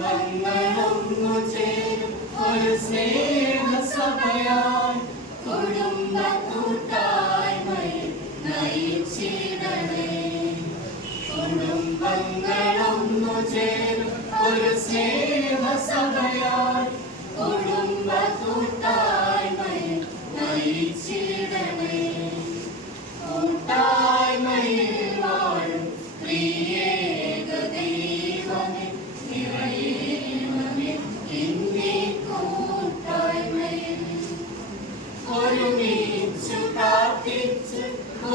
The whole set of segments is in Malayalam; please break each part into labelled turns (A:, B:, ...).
A: കുടുംബങ്ങളൊന്നു ചേരും. ഒരു സ്നേഹ നയിച്ചിടണേ കുടുംബങ്ങളൊന്നു ചേരും. ഒരു സ്നേഹസഭയായി കുടുംബ കൂട്ടായ്മയിൽ നയിച്ചിടണേ.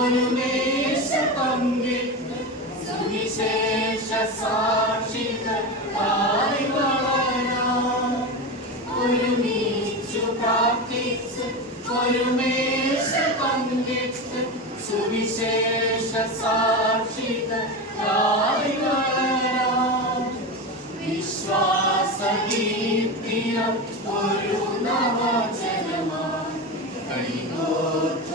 A: ഒരുമേശ പങ്കിട്ട് സുവിശേഷ സാക്ഷികളായി വളരാം ഒരുമിച്ചു പ്രാർത്ഥിച്ച് ഒരുമേശ പങ്കിട്ട് സുവിശേഷ സാക്ഷികളായി വളരാം വിശ്വാസദീപ്തിയം ഒരു നവജനമായി കൈകോർത്തു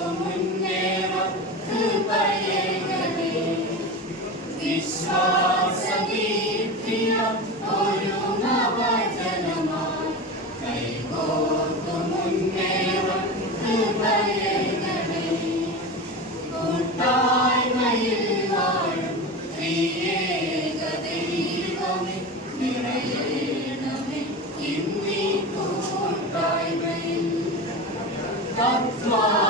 A: God's law.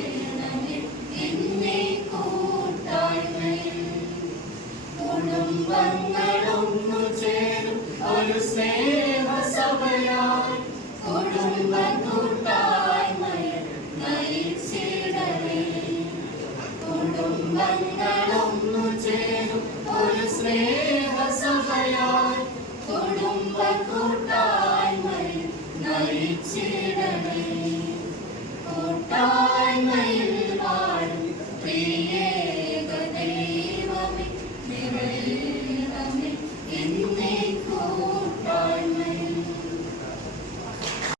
A: കുടുംബങ്ങളൊന്നു ചേരും. ഒരു സ്നേഹസഭയായി കുടുംബ കൂട്ടായ്മയിൽ നയിച്ചിടണേ കുടുംബങ്ങളൊന്നു ചേരും. ഒരു സ്നേഹസഭയായി കുടുംബ കൂട്ടായ്മയിൽ നയിച്ചിടണേ